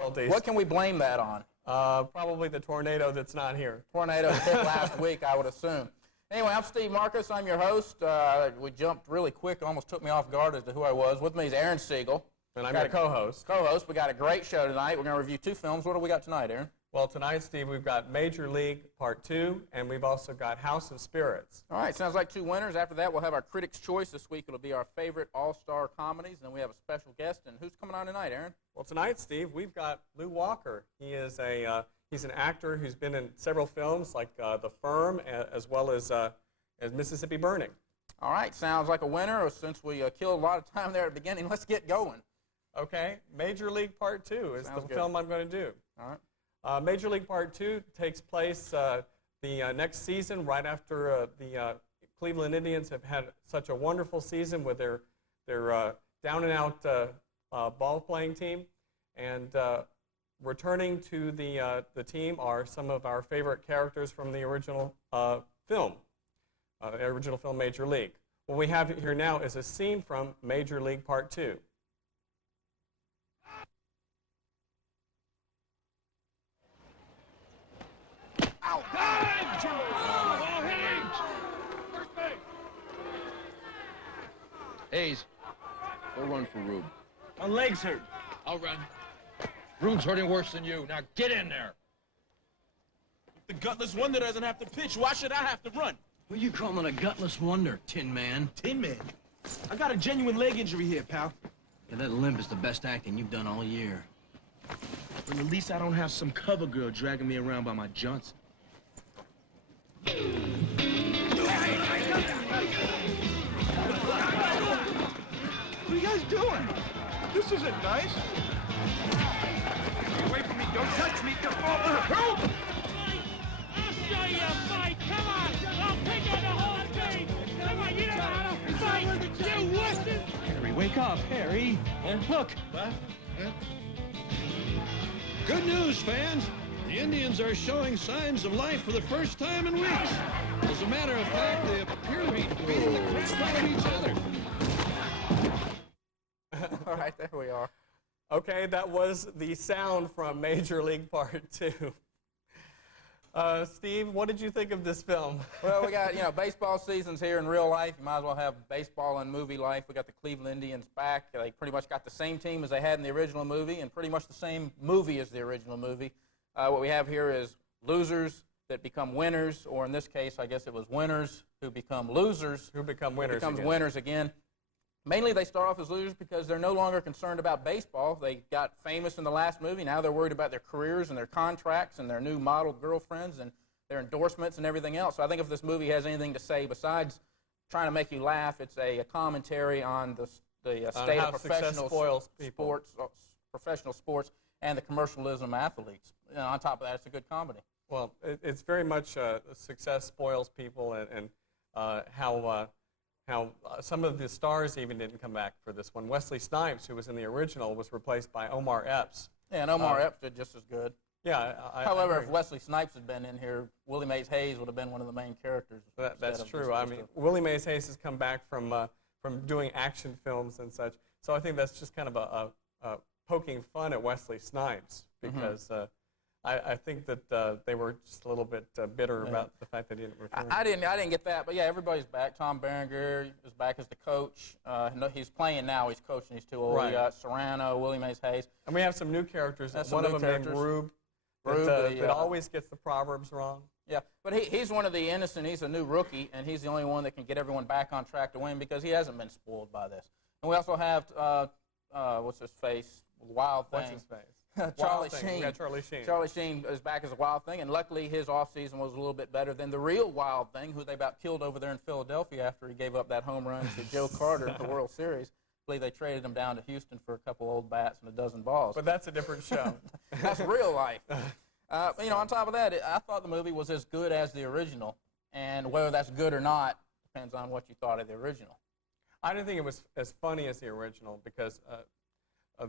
What can we blame that on? Probably the tornado that's not here. Tornado hit last week, I would assume. Anyway, I'm Steve Markos. I'm your host. We jumped really quick, almost took me off guard as to who I was. With me is Aron Siegel. And I'm your co-host. We got a great show tonight. We're going to review two films. What do we got tonight, Aron? Well, tonight, Steve, we've got Major League Part 2, and we've also got House of Spirits. All right, sounds like two winners. After that, we'll have our Critics' Choice. This week it'll be our favorite all-star comedies. And then we have a special guest. And who's coming on tonight, Aron? Well, tonight, Steve, we've got Lew Walker. He is he's an actor who's been in several films like The Firm, as well as Mississippi Burning. All right, sounds like a winner. Since we killed a lot of time there at the beginning, let's get going. Okay, Major League Part 2 is the film I'm going to do. All right. Major League Part 2 takes place the next season, right after the Cleveland Indians have had such a wonderful season with their down-and-out ball-playing team. And returning to the team are some of our favorite characters from the original film Major League. What we have here now is a scene from Major League Part 2. Hayes, go run for Rube. My leg's hurt. I'll run. Rube's hurting worse than you. Now get in there. If the gutless wonder doesn't have to pitch, why should I have to run? Who you calling a gutless wonder, Tin Man? Tin Man? I got a genuine leg injury here, pal. Yeah, that limp is the best acting you've done all year. But at least I don't have some cover girl dragging me around by my Johnson. What are you guys doing? This isn't nice. Stay away from me. Don't touch me. Help! I'll show you a fight. Come on. I'll pick on the whole thing. Come on. You don't know how to fight. You wussing. Harry, wake up. Harry. Look. What? Good news, fans. The Indians are showing signs of life for the first time in weeks. As a matter of fact, they appear to be beating the crap out of each other. All right, there we are. Okay, that was the sound from Major League Part 2. Steve, what did you think of this film? Well, we got, baseball season's here in real life. You might as well have baseball in movie life. We got the Cleveland Indians back. They pretty much got the same team as they had in the original movie and pretty much the same movie as the original movie. What we have here is losers that become winners, or in this case, I guess it was winners who become losers. Who become winners again. Winners again. Mainly, they start off as losers because they're no longer concerned about baseball. They got famous in the last movie. Now they're worried about their careers and their contracts and their new model girlfriends and their endorsements and everything else. So I think if this movie has anything to say besides trying to make you laugh, it's a commentary on the state of professional sports and the commercialism of athletes. On top of that, it's a good comedy. Well, it's very much success spoils people, and how some of the stars even didn't come back for this one. Wesley Snipes, who was in the original, was replaced by Omar Epps. Yeah, and Omar Epps did just as good. Yeah. However, if Wesley Snipes had been in here, Willie Mays Hayes would have been one of the main characters. That's true. I mean, Willie Mays Hayes has come back from doing action films and such. So I think that's just kind of a poking fun at Wesley Snipes, because I think that they were just a little bit bitter about the fact that he didn't return. I didn't get that, but yeah, everybody's back. Tom Berenger is back as the coach. He's playing now. He's coaching. He's too old. Right. We got Serrano, Willie Mays Hayes. And we have some new characters. One of them named Rube. Rube that always gets the proverbs wrong. Yeah, but he's one of the innocent. He's a new rookie, and he's the only one that can get everyone back on track to win because he hasn't been spoiled by this. And we also have, what's his face? Wild Thing. What's his face? Charlie Sheen. We got Charlie Sheen. Charlie Sheen is back as a Wild Thing, and luckily his offseason was a little bit better than the real Wild Thing, who they about killed over there in Philadelphia after he gave up that home run to Joe Carter in the World Series. I believe they traded him down to Houston for a couple old bats and a dozen balls. But that's a different show. That's real life. On top of that, I thought the movie was as good as the original, and whether that's good or not depends on what you thought of the original. I didn't think it was as funny as the original because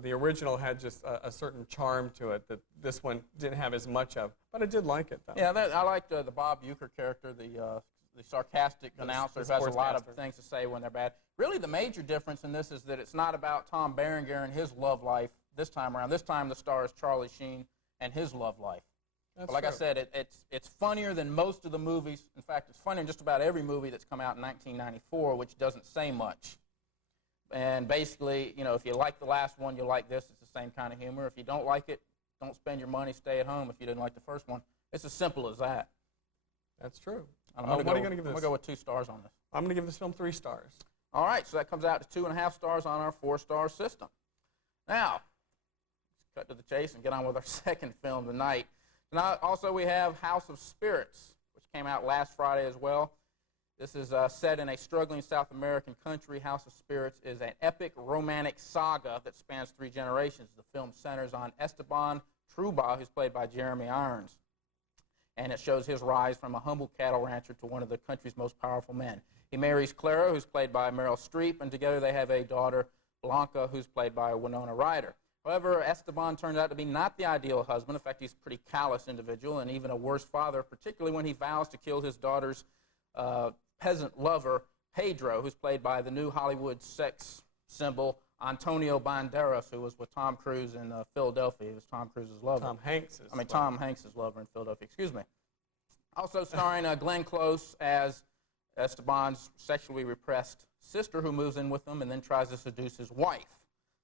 the original had just a certain charm to it that this one didn't have as much of. But I did like it, though. Yeah, I liked the Bob Uecker character, the sarcastic announcer who has a lot of things to say when they're bad. Really, the major difference in this is that it's not about Tom Berenger and his love life this time around. This time the star is Charlie Sheen and his love life. But like I said, it's funnier than most of the movies. In fact, it's funnier than just about every movie that's come out in 1994, which doesn't say much. And basically, you know, if you like the last one, you'll like this. It's the same kind of humor. If you don't like it, don't spend your money, stay at home if you didn't like the first one. It's as simple as that. That's true. What are you going to give this? I'm going to go with 2 stars on this. I'm going to give this film 3 stars. All right, so that comes out to 2.5 stars on our 4-star system. Now, let's cut to the chase and get on with our second film tonight. Tonight, also, we have House of Spirits, which came out last Friday as well. This is set in a struggling South American country. House of Spirits is an epic romantic saga that spans 3 generations. The film centers on Esteban Truba, who's played by Jeremy Irons. And it shows his rise from a humble cattle rancher to one of the country's most powerful men. He marries Clara, who's played by Meryl Streep, and together they have a daughter, Blanca, who's played by Winona Ryder. However, Esteban turns out to be not the ideal husband. In fact, he's a pretty callous individual and even a worse father, particularly when he vows to kill his daughter's peasant lover, Pedro, who's played by the new Hollywood sex symbol, Antonio Banderas, who was with Tom Cruise in Philadelphia. He was Tom Cruise's lover. Tom Hanks' lover in Philadelphia, excuse me. Also starring Glenn Close as Esteban's sexually repressed sister who moves in with him and then tries to seduce his wife.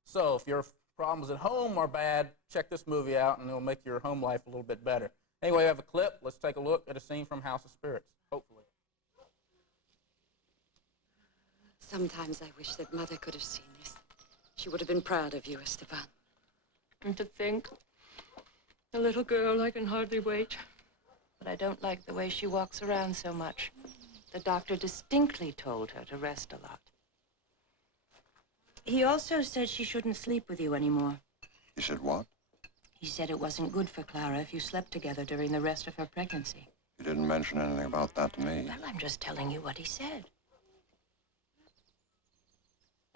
So if your problems at home are bad, check this movie out and it'll make your home life a little bit better. Anyway, we have a clip. Let's take a look at a scene from House of Spirits, hopefully. Sometimes I wish that Mother could have seen this. She would have been proud of you, Esteban. And to think, a little girl, I can hardly wait. But I don't like the way she walks around so much. The doctor distinctly told her to rest a lot. He also said she shouldn't sleep with you anymore. He said what? He said it wasn't good for Clara if you slept together during the rest of her pregnancy. He didn't mention anything about that to me. Well, I'm just telling you what he said.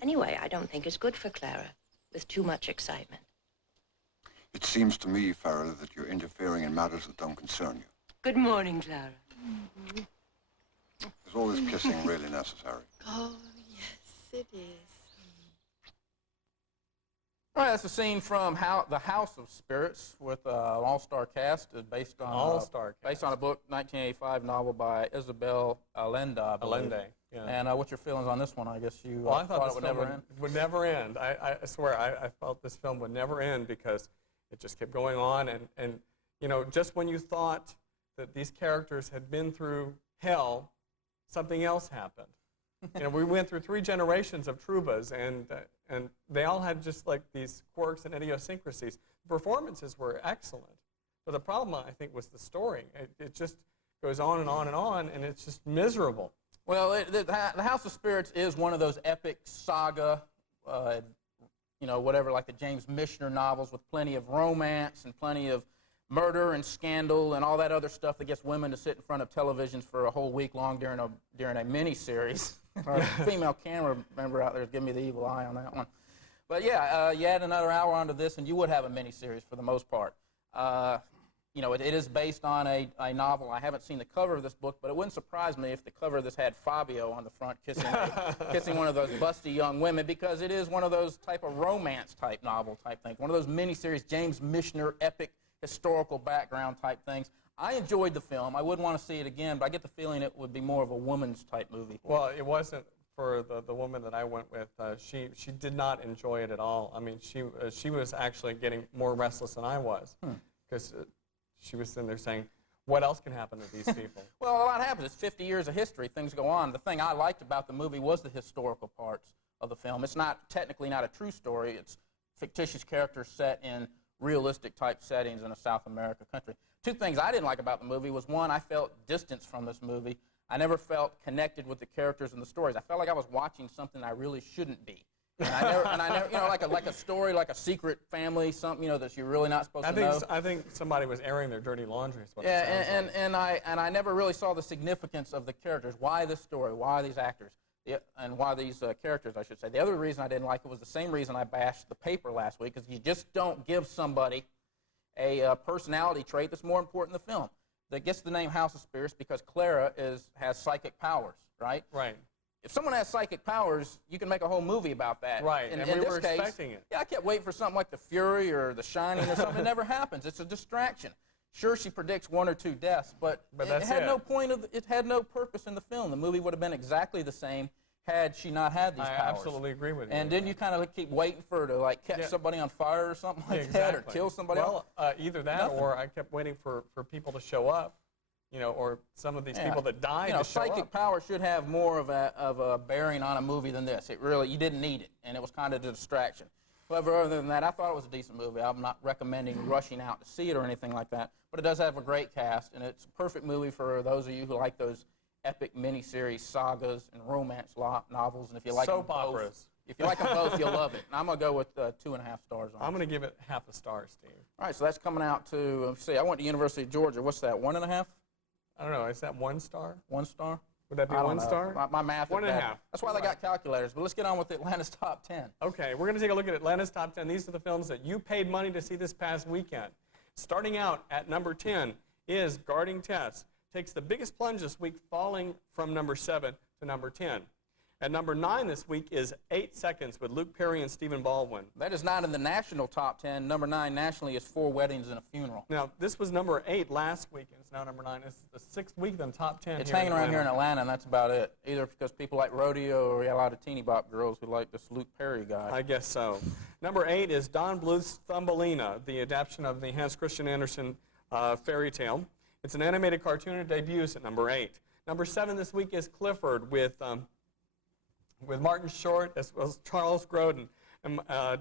Anyway, I don't think it's good for Clara with too much excitement. It seems to me, Farrell, that you're interfering in matters that don't concern you. Good morning, Clara. Is all this kissing really necessary? Oh, yes, it is. All right, that's a scene from the House of Spirits with an all-star cast based on a book, 1985 novel by Isabel Allende. Yeah. And what's your feelings on this one? I guess you I thought it would never end. Would never end. I swear, I felt this film would never end because it just kept going on. And you know, just when you thought that these characters had been through hell, something else happened. You know, we went through 3 generations of Trubas, and they all had just like these quirks and idiosyncrasies. The performances were excellent, but the problem, I think, was the story. It just goes on and on and on, and it's just miserable. Well, the House of Spirits is one of those epic saga, you know, whatever, like the James Michener novels with plenty of romance and plenty of murder and scandal and all that other stuff that gets women to sit in front of televisions for a whole week long during a mini-series. Our female camera member out there is giving me the evil eye on that one. But yeah, you add another hour onto this and you would have a mini-series for the most part. You know, it is based on a novel. I haven't seen the cover of this book, but it wouldn't surprise me if the cover of this had Fabio on the front kissing one of those busty young women, because it is one of those type of romance type novel type things, one of those miniseries, James Michener epic historical background type things. I enjoyed the film. I wouldn't want to see it again, but I get the feeling it would be more of a woman's type movie. Well, it wasn't for the woman that I went with. She did not enjoy it at all. I mean, she was actually getting more restless than I was, because she was sitting there saying, what else can happen to these people? Well, a lot happens. It's 50 years of history. Things go on. The thing I liked about the movie was the historical parts of the film. It's technically not a true story. It's fictitious characters set in realistic type settings in a South America country. 2 things I didn't like about the movie was, one, I felt distance from this movie. I never felt connected with the characters and the stories. I felt like I was watching something I really shouldn't be. And I never, you know, like a story, like a secret family, something, you know, that you're really not supposed to know. I think somebody was airing their dirty laundry. Is what yeah, it sounds like. and I never really saw the significance of the characters. Why this story? Why these actors? And why these characters, I should say. The other reason I didn't like it was the same reason I bashed the paper last week, because you just don't give somebody a personality trait that's more important in the film. That gets the name House of Spirits because Clara has psychic powers, right? Right. if someone has psychic powers, you can make a whole movie about that. Right, and we were expecting it. Yeah, I kept waiting for something like The Fury or The Shining or something. It never happens. It's a distraction. Sure, she predicts 1 or 2 deaths, but it had no point it had no purpose in the film. The movie would have been exactly the same had she not had these powers. I absolutely agree with you. And didn't you kind of keep waiting for her to like catch somebody on fire or something like that, or kill somebody else? Well, either that or I kept waiting for people to show up, you know, or some of these people that died to show up. Psychic power should have more of a bearing on a movie than this. It really, you didn't need it, and it was kind of a distraction. However, other than that, I thought it was a decent movie. I'm not recommending rushing out to see it or anything like that, but it does have a great cast, and it's a perfect movie for those of you who like those epic miniseries, sagas, and romance novels. And if you like soap them both, operas. If you like them both, you'll love it. And I'm going to go with 2.5 stars on it. I'm going to give it half a star, Steve. All right, so that's coming out to, let's see, I went to University of Georgia. What's that, 1.5? I don't know. Is that 1 star? 1 star? Would that be 1 star? My math is 1.5. bad. That's why they got calculators. But let's get on with Atlanta's top 10. Okay, we're going to take a look at Atlanta's top 10. These are the films that you paid money to see this past weekend. Starting out at number 10 is Guarding Tess. Takes the biggest plunge this week, falling from number 7 to number 10. At number 9 this week is 8 Seconds with Luke Perry and Stephen Baldwin. That is not in the national top 10. Number 9 nationally is 4 Weddings and a Funeral. Now, this was number 8 last week, and it's now number 9. It's the 6th week in the top 10. It's hanging around here in Atlanta, and that's about it. Either because people like rodeo or a lot of teeny bop girls who like this Luke Perry guy. I guess so. Number 8 is Don Bluth's Thumbelina, the adaptation of the Hans Christian Andersen fairy tale. It's an animated cartoon and debuts at number 8. Number 7 this week is Clifford with Martin Short as well as Charles Grodin.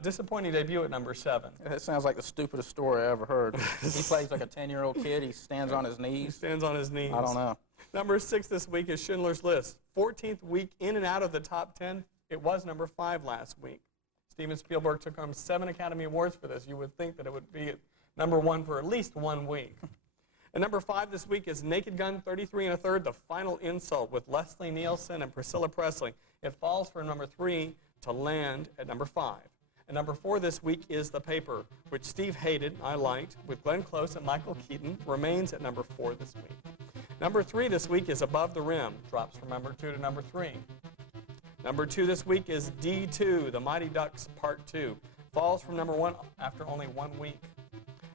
Disappointing debut at number 7. That sounds like the stupidest story I ever heard. He plays like a 10-year-old kid. He stands on his knees. He stands on his knees. I don't know. Number 6 this week is Schindler's List. 14th week in and out of the top 10. It was number 5 last week. Steven Spielberg took home 7 Academy Awards for this. You would think that it would be number 1 for at least 1 week. And number 5 this week is Naked Gun 33 1/3, The Final Insult with Leslie Nielsen and Priscilla Presley. It falls from number 3 to land at number 5. And number 4 this week is The Paper, which Steve hated, I liked, with Glenn Close and Michael Keaton, remains at number 4 this week. Number 3 this week is Above the Rim, drops from number 2 to number 3. Number 2 this week is D2, The Mighty Ducks Part 2, falls from number 1 after only 1 week.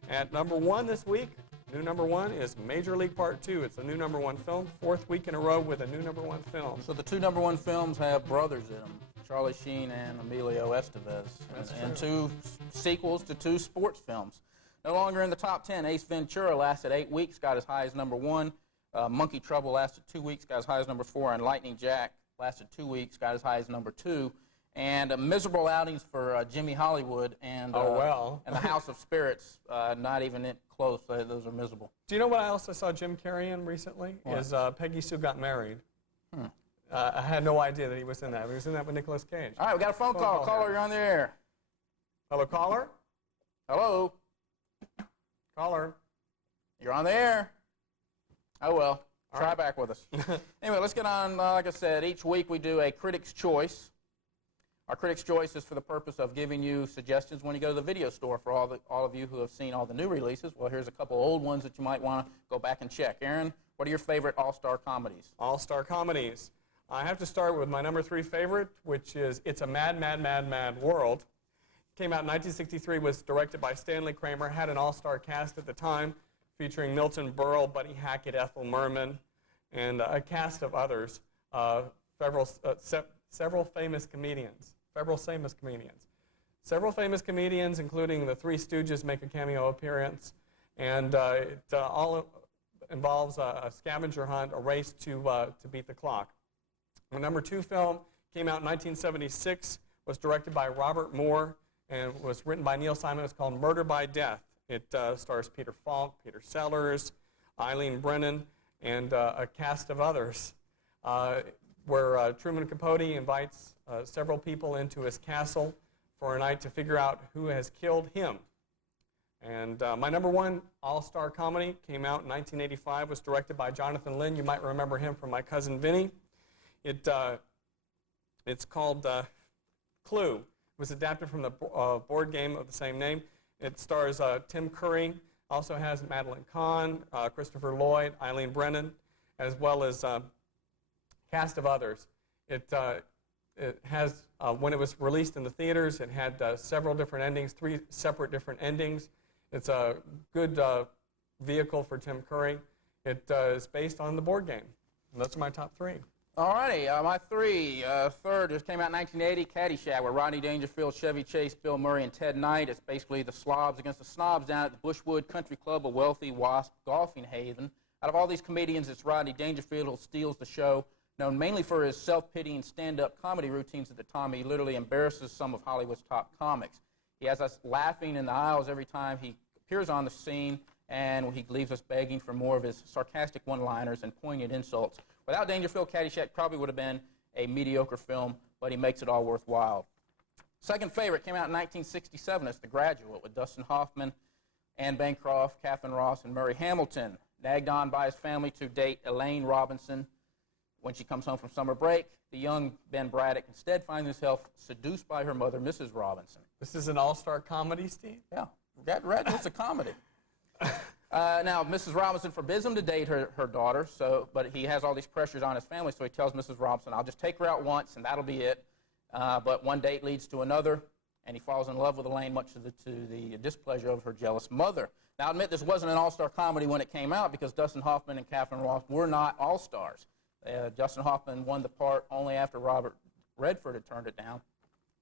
At number 1 this week, new number 1 is Major League Part 2. It's a new number 1 film, 4th week in a row with a new number 1 film. So the 2 number 1 films have brothers in them, Charlie Sheen and Emilio Estevez. And 2 sequels to 2 sports films. No longer in the top 10, Ace Ventura lasted 8 weeks, got as high as number 1. Monkey Trouble lasted 2 weeks, got as high as number 4. And Lightning Jack lasted 2 weeks, got as high as number 2. And miserable outings for Jimmy Hollywood and and the House of Spirits, not even close. Those are miserable. Do you know what else I saw Jim Carrey in recently? What? Is Peggy Sue Got Married. I had no idea that he was in that. He was in that with Nicolas Cage. All right, we got a phone call. Caller, you're on the air. Hello, caller? Hello? Caller? You're on the air. Oh, well. Try back with us. Anyway, let's get on. Like I said, each week we do a Critic's Choice. Our Critic's Choice is for the purpose of giving you suggestions when you go to the video store for all of you who have seen all the new releases. Well, here's a couple old ones that you might want to go back and check. Aaron, what are your favorite all-star comedies? All-star comedies. I have to start with my number 3 favorite, which is It's a Mad, Mad, Mad, Mad World. Came out in 1963, was directed by Stanley Kramer, had an all-star cast at the time, featuring Milton Berle, Buddy Hackett, Ethel Merman, and a cast of others, several famous comedians. Several famous comedians, including the Three Stooges, make a cameo appearance, and it all involves a scavenger hunt, a race to beat the clock. The number 2 film came out in 1976, was directed by Robert Moore, and was written by Neil Simon. It's called Murder by Death. It stars Peter Falk, Peter Sellers, Eileen Brennan, and a cast of others, where Truman Capote invites several people into his castle for a night to figure out who has killed him. And my number 1 all-star comedy came out in 1985, was directed by Jonathan Lynn. You might remember him from My Cousin Vinny. It's called Clue. It was adapted from the board game of the same name. It stars Tim Curry, also has Madeline Kahn, Christopher Lloyd, Eileen Brennan, as well as a cast of others. It has, when it was released in the theaters, it had several different endings, 3 separate different endings. It's a good vehicle for Tim Curry. It is based on the board game. And those are my top 3. All righty, my 3. Third just came out in 1980, Caddyshack, with Rodney Dangerfield, Chevy Chase, Bill Murray, and Ted Knight. It's basically the slobs against the snobs down at the Bushwood Country Club, a wealthy Wasp golfing haven. Out of all these comedians, it's Rodney Dangerfield who steals the show, known mainly for his self-pitying stand-up comedy routines at the time. He literally embarrasses some of Hollywood's top comics. He has us laughing in the aisles every time he appears on the scene, and he leaves us begging for more of his sarcastic one-liners and poignant insults. Without Dangerfield, Caddyshack probably would have been a mediocre film, but he makes it all worthwhile. Second favorite came out in 1967. It's The Graduate, with Dustin Hoffman, Anne Bancroft, Catherine Ross, and Murray Hamilton. Nagged on by his family to date Elaine Robinson when she comes home from summer break, the young Ben Braddock instead finds himself seduced by her mother, Mrs. Robinson. This is an all-star comedy, Steve? Yeah, Graduate's a comedy. Now, Mrs. Robinson forbids him to date her daughter, but he has all these pressures on his family, so he tells Mrs. Robinson, I'll just take her out once, and that'll be it. But one date leads to another, and he falls in love with Elaine, much to the displeasure of her jealous mother. Now, I admit this wasn't an all-star comedy when it came out, because Dustin Hoffman and Catherine Ross were not all-stars. Dustin Hoffman won the part only after Robert Redford had turned it down.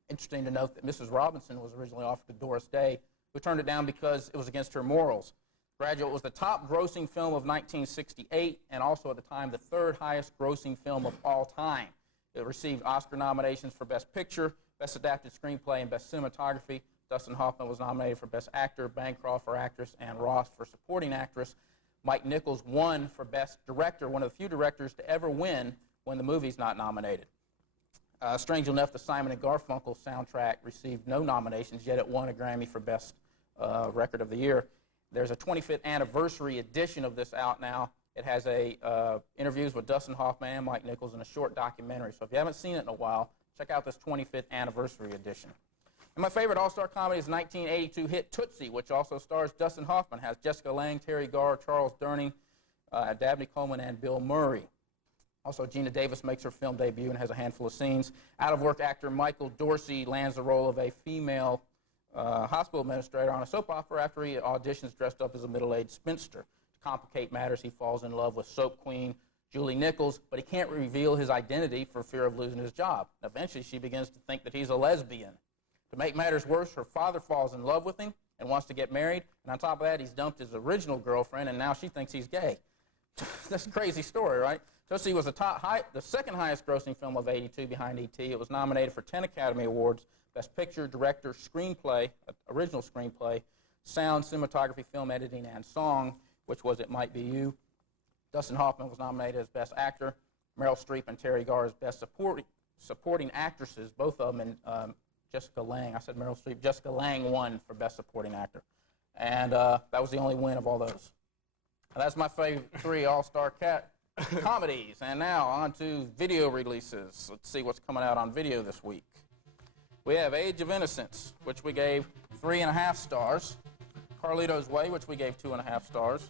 Interesting to note that Mrs. Robinson was originally offered to Doris Day, who turned it down because it was against her morals. Graduate was the top grossing film of 1968 and also at the time the third highest grossing film of all time. It received Oscar nominations for Best Picture, Best Adapted Screenplay, and Best Cinematography. Dustin Hoffman was nominated for Best Actor, Bancroft for Actress, and Ross for Supporting Actress. Mike Nichols won for Best Director, one of the few directors to ever win when the movie's not nominated. Strange enough, the Simon & Garfunkel soundtrack received no nominations, yet it won a Grammy for Best Record of the Year. There's a 25th anniversary edition of this out now. It has interviews with Dustin Hoffman and Mike Nichols and a short documentary. So if you haven't seen it in a while, check out this 25th anniversary edition. And my favorite all-star comedy is 1982 hit Tootsie, which also stars Dustin Hoffman, has Jessica Lange, Terry Garr, Charles Durning, Dabney Coleman, and Bill Murray. Also, Gina Davis makes her film debut and has a handful of scenes. Out-of-work actor Michael Dorsey lands the role of a female hospital administrator on a soap opera after he auditions dressed up as a middle-aged spinster. To complicate matters, he falls in love with soap queen Julie Nichols, but he can't reveal his identity for fear of losing his job. Eventually, she begins to think that he's a lesbian. To make matters worse, her father falls in love with him and wants to get married, and on top of that, he's dumped his original girlfriend, and now she thinks he's gay. That's a crazy story, right? Tootsie was the second highest grossing film of 82 behind E.T. It was nominated for 10 Academy Awards, Best Picture, Director, Screenplay, Original Screenplay, Sound, Cinematography, Film Editing, and Song, which was It Might Be You. Dustin Hoffman was nominated as Best Actor, Meryl Streep and Terry Garr as Best Supporting Actresses, both of them, and Jessica Lange. I said Meryl Streep. Jessica Lange won for Best Supporting Actor. And that was the only win of all those. That's my favorite 3 all-star comedies. And now on to video releases. Let's see what's coming out on video this week. We have Age of Innocence, which we gave 3.5 stars. Carlito's Way, which we gave 2.5 stars.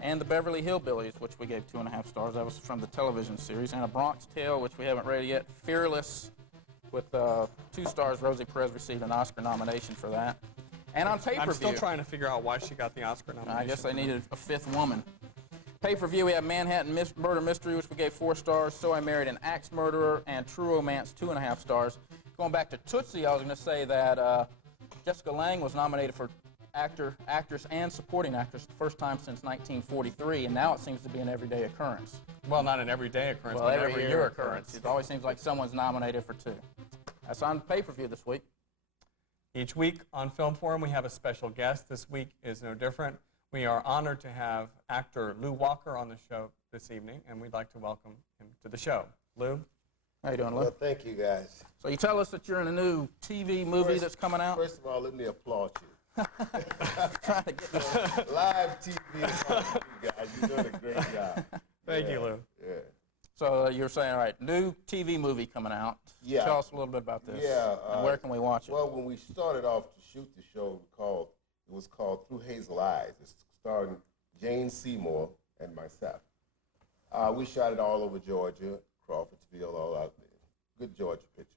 And The Beverly Hillbillies, which we gave 2.5 stars. That was from the television series. And A Bronx Tale, which we haven't read yet. Fearless, with 2 stars. Rosie Perez received an Oscar nomination for that. And on pay-per-view, I'm still trying to figure out why she got the Oscar nomination. I guess they needed a 5th woman. Pay-per-view, we have Manhattan Murder Mystery, which we gave 4 stars. So I Married an Axe Murderer, and True Romance, 2.5 stars. Going back to Tootsie, I was going to say that Jessica Lange was nominated for Actor, Actress, and Supporting Actress the first time since 1943, and now it seems to be an everyday occurrence. Well, not an everyday occurrence, well, but every year occurrence. It always seems like someone's nominated for 2. That's on pay-per-view this week. Each week on Film Forum, we have a special guest. This week is no different. We are honored to have actor Lew Walker on the show this evening, and we'd like to welcome him to the show. Lew? How you doing, Lew? Well, thank you, guys. So you tell us that you're in a new TV movie that's coming out? First of all, let me applaud you. Trying to get live TV is hard to do, guys. You're doing a great job. Thank you, Lew. Yeah. So you're saying, all right, new TV movie coming out. Yeah. Tell us a little bit about this. Yeah. And where can we watch it? Well, when we started off to shoot the show, it was called Through Hazel Eyes. It's starring Jane Seymour and myself. We shot it all over Georgia, Crawfordsville, all out there. good Georgia picture.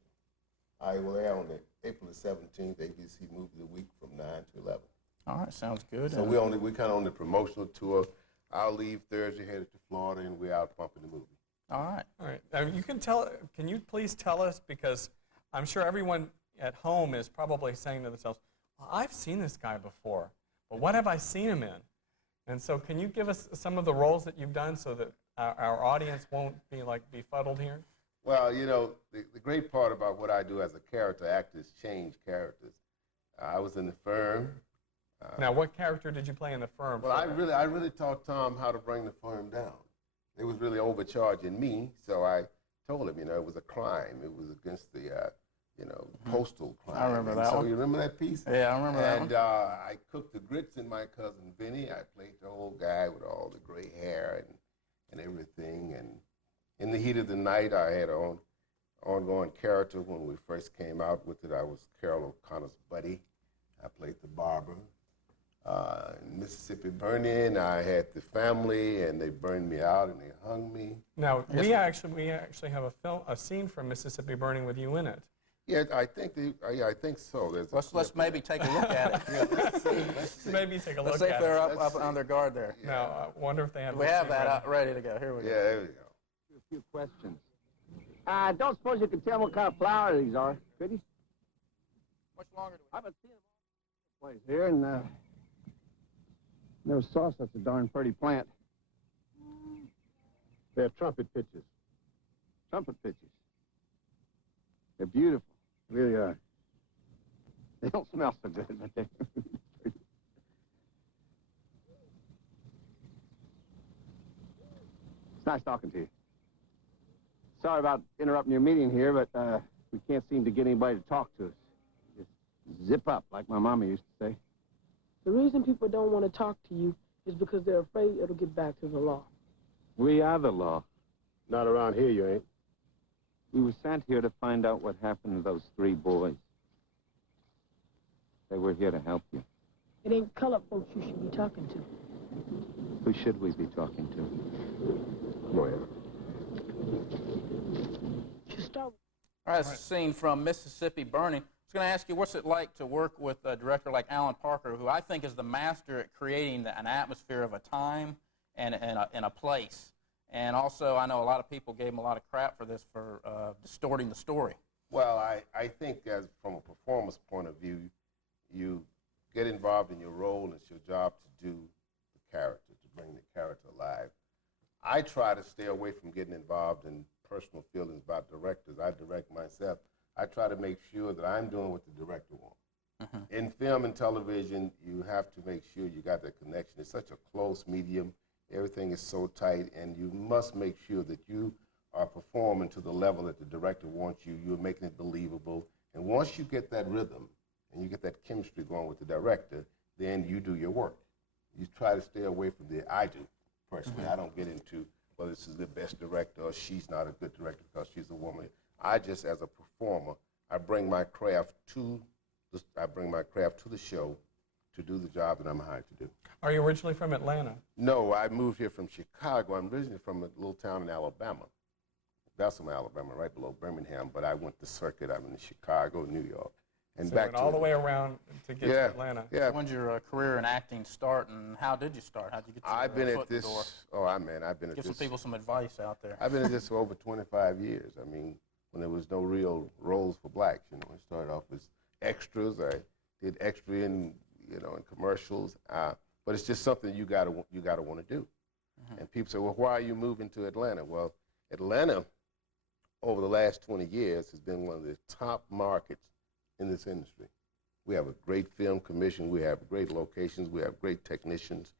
I will air on April the 17th, ABC Movie of the Week from 9 to 11. All right, sounds good. So we're kind of on the promotional tour. I'll leave Thursday, headed to Florida, and we're out pumping the movie. All right. All right. Can you please tell us, because I'm sure everyone at home is probably saying to themselves, well, I've seen this guy before, but what have I seen him in? And so can you give us some of the roles that you've done so that our audience won't be like befuddled here? Well, you know, the great part about what I do as a character actor is change characters. I was in The Firm. Now, what character did you play in The Firm? Well, I really taught Tom how to bring the firm down. It was really overcharging me, so I told him, you know, it was a crime. It was against the, postal crime. I remember that one. So you remember that piece? Yeah, I remember that one. And I cooked the grits in My Cousin Vinny. I played the old guy with all the gray hair and everything. And in the heat of the night, I had an ongoing character when we first came out with it. I was Carol O'Connor's buddy. I played the barber. In Mississippi Burning, I had the family, and they burned me out, and they hung me. Now, we actually have a scene from Mississippi Burning with you in it. Yeah, I think so. Let's maybe take a look at it. Yeah, let's see. Maybe take a look Let's at see if they're up on their guard there. Yeah. Now, I wonder if they have. We have that ready to go. Here we go. Yeah, there we go. A few questions. I don't suppose you can tell what kind of flower these are, could you? Much longer do we I've been seeing them all over the place here, and never saw such a darn pretty plant. They're trumpet pitches. Trumpet pitches. They're beautiful. Really are. They don't smell so good, but they're pretty. It's nice talking to you. Sorry about interrupting your meeting here, but we can't seem to get anybody to talk to us. Just zip up, like my mama used to say. The reason people don't want to talk to you is because they're afraid it'll get back to the law. We are the law. Not around here, you ain't. We were sent here to find out what happened to those 3 boys. They were here to help you. It ain't colored folks you should be talking to. Who should we be talking to? Come on, You start. All right, that's a scene from Mississippi Burning. I was going to ask you, what's it like to work with a director like Alan Parker, who I think is the master at creating an atmosphere of a time and a place? And also, I know a lot of people gave him a lot of crap for this, for distorting the story. Well, I think as from a performance point of view, you get involved in your role, and it's your job to do the character, to bring the character alive. I try to stay away from getting involved in personal feelings about directors. I direct myself. I try to make sure that I'm doing what the director wants. In film and television, you have to make sure you got that connection. It's such a close medium. Everything is so tight, and you must make sure that you are performing to the level that the director wants you. You're making it believable. And once you get that rhythm and you get that chemistry going with the director, then you do your work. You try to stay away from I do, personally. I don't get into, well, this is the best director or she's not a good director because she's a woman. I just, as a performer, I bring my craft to the show to do the job that I'm hired to do. Are you originally from Atlanta? No, I moved here from Chicago. I'm originally from a little town in Alabama. Bessemer, Alabama, right below Birmingham, but I went to circuit. I'm in Chicago, New York. And so back you went all the way around to get to Atlanta. Yeah. When did your career in acting start, and how did you start? How did you get I've been foot at in the this, door? I've been at Give this. some people some advice out there. I've been at this for over 25 years. I mean, when there was no real roles for blacks, you know, I started off as extras. I did extra in commercials. But it's just something you gotta want to do. And people say, well, why are you moving to Atlanta? Well, Atlanta, over the last 20 years, has been one of the top markets in this industry. We have a great film commission. We have great locations. We have great technicians.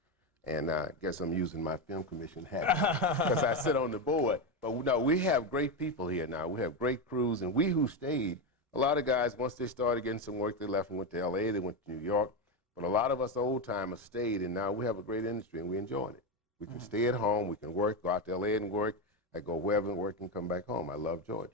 And I guess I'm using my film commission hat because I sit on the board. But no, we have great people here now. We have great crews. And we who stayed, a lot of guys, once they started getting some work, they left and went to L.A., they went to New York. But a lot of us old-timers stayed, and now we have a great industry, and we're enjoying it. We can stay at home. We can work, go out to L.A. and work. I go wherever and work and come back home. I love Georgia.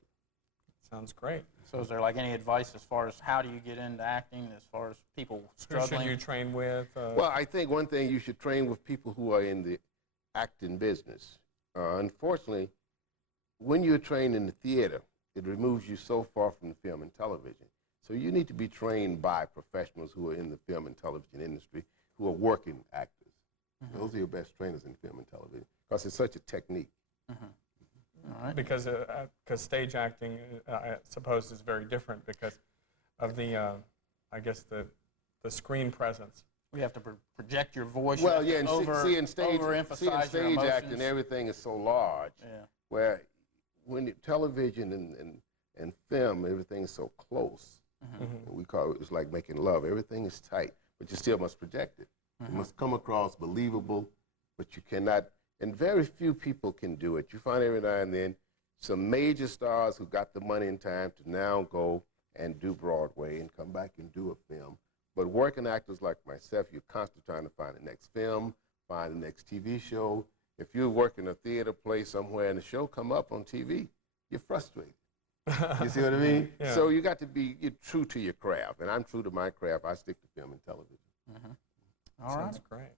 Sounds great. So is there like any advice as far as how do you get into acting, as far as people struggling? Who should you train with? Well, I think one thing, you should train with people who are in the acting business. Unfortunately, when you're trained in the theater, it removes you so far from the film and television. So you need to be trained by professionals who are in the film and television industry, who are working actors. Those are your best trainers in film and television, because it's such a technique. All right. Because stage acting, I suppose, is very different because of the, I guess, the screen presence. We have to project your voice. Well, you yeah, and overemphasize seeing your stage emotions. acting, everything is so large. Yeah. Where when television and film, everything is so close. We call it, it's like making love. Everything is tight, but you still must project it. It must come across believable, but you cannot, and very few people can do it. You find every now and then some major stars who got the money and time to now go and do Broadway and come back and do a film. But working actors like myself, you're constantly trying to find the next film, find the next TV show. If you work in a theater play somewhere and the show come up on TV, you're frustrated. You see what I mean? Yeah. So you got to be true to your craft, and I'm true to my craft. I stick to film and television. All right. Sounds great.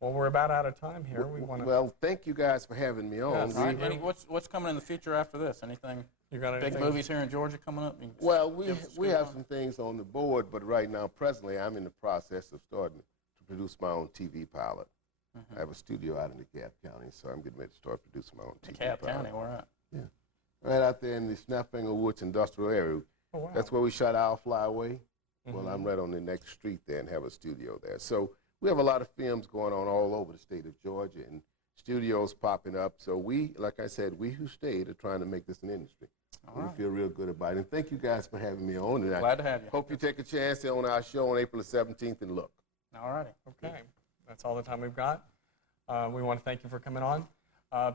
Well, we're about out of time here. We want to. Well, thank you guys for having me on. Yes. All right. What's coming in the future after this? Anything? You got anything? Big movies here in Georgia coming up? Well, we have some things on the board, but right now, presently, I'm in the process of starting to produce my own TV pilot. I have a studio out in DeKalb County, so I'm getting ready to start producing my own TV pilot. DeKalb County, where at? Yeah. Right out there in the Snapfinger Woods industrial area. Oh, wow. That's where we shot Our Fly Away. Well, I'm right on the next street there and have a studio there. So we have a lot of films going on all over the state of Georgia and studios popping up. So we, like I said, we who stayed are trying to make this an industry. We feel real good about it. And thank you guys for having me on. And Glad to have you. Hope you take a chance on our show on April the 17th and look. All righty. Okay. That's all the time we've got. We want to thank you for coming on.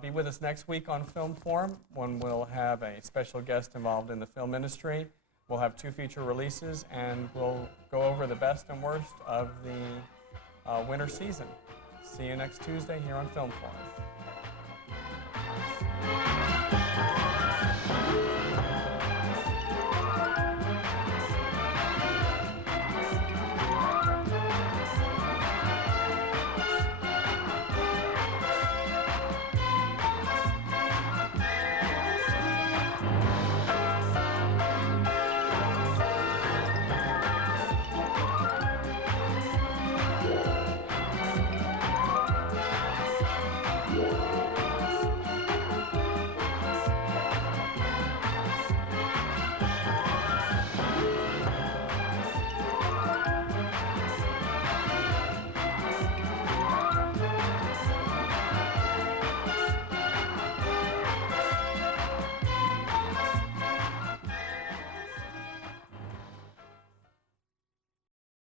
Be with us next week on Film Forum, when we'll have a special guest involved in the film industry. We'll have 2 feature releases, and we'll go over the best and worst of the winter season. See you next Tuesday here on Film Forum.